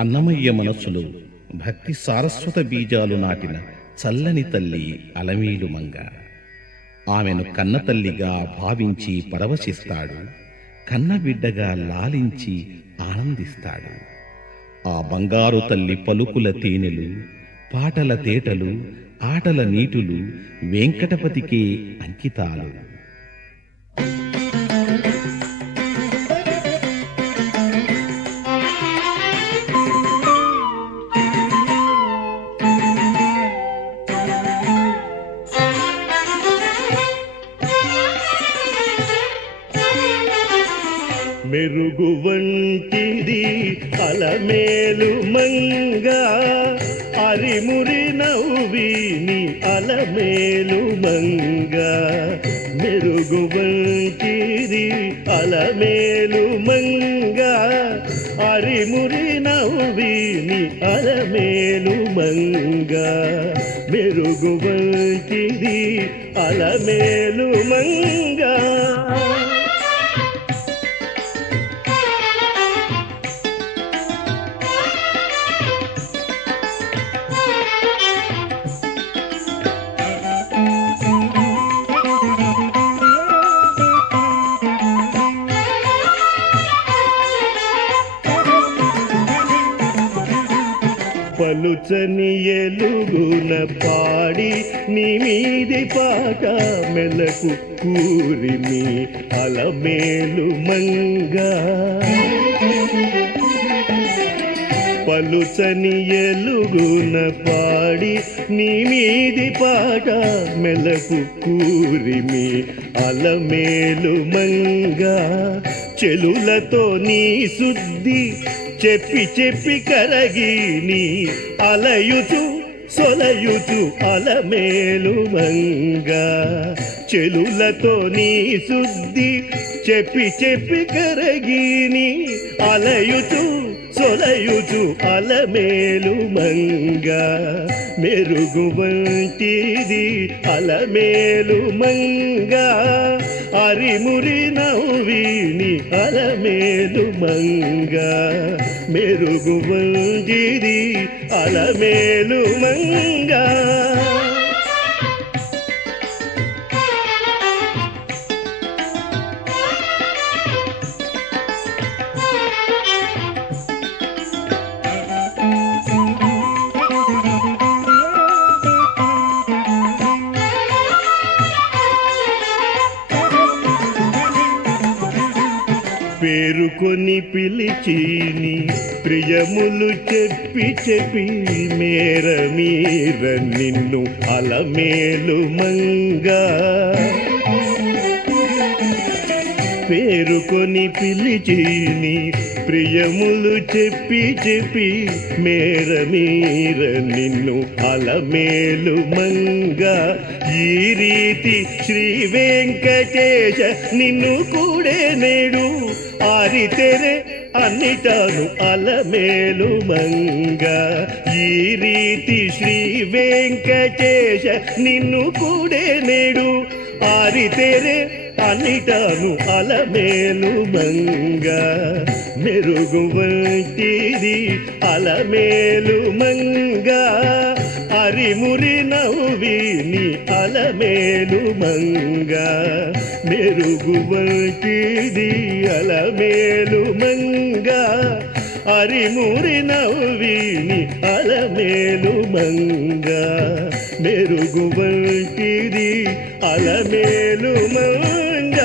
అన్నమయ్య మనస్సులో భక్తి సారస్వత బీజాలు నాటిన చల్లని తల్లి అలమేలు మంగ. ఆమెను కన్నతల్లిగా భావించి పరవశిస్తాడు, కన్నబిడ్డగా లాలించి ఆనందిస్తాడు. ఆ బంగారు తల్లి పలుకుల తేనెలు, పాటల తేటలు, ఆటల నీటులు వెంకటపతికే అంకితాలు. మెరుగు వంటిది అలమేలు మంగ, అరిమురి నవ్విని అలమేలు మంగ. మెరుగు వంటిది అలమేలు మంగ, అరిమురి నవ్విని అలమేలు మంగ. మెరుగు వంటిది అలమేలు మంగ. పలుచని ఎలుగున పాడి నీ మీది పాట మెలకు కూరిమి అలమేలు మంగ. పలుచని ఎలుగున పాడి నీ మీది పాట మెలకు కూరిమి అలమేలు మంగ. చెలులతో నీ శుద్ధి చెప్పి చెప్పి కరగి నీ అలయుచు సొలయుచు అలమేలు మంగ. చెలులతో నీ శుద్ధి చెప్పి చెప్పి కరగి నీ అలయుచు సొలయుచు అలమేలు మంగ. మెరుగు వంటిది అలమేలు మంగ, అరిమురి నవ్విని అలమేలు మంగ. మెరుగు వంటిది అలమేలు మంగ. పేరుకొని పిలిచిని ప్రియములు చెప్పి చెప్పి మేర మీర నిన్ను అలమేలు మంగ. పేరుకొని పిలిచిని ప్రియములు చెప్పి చెప్పి మేర మీర నిన్ను అలమేలు మంగ. ఈ రీతి శ్రీ వెంకటేశ నిన్ను కూడే నేడు ఆరితెరే అన్నిటాను అలమేలు మంగ. ఈ రీతి శ్రీ వెంకటేశ నిన్ను కూడే నేడు ఆరితెరే అన్నిటాను అలమేలు మంగ. మెరుగు వంటిది అలమేలు మంగ, అరిమురి నవ్విని అలమేలు మంగ. మెరుగు వంటిది అలమేలు మంగ, అరిమురి నవ్విని అలమేలు మంగ. మెరుగు వంటిది అలమేలు మంగ.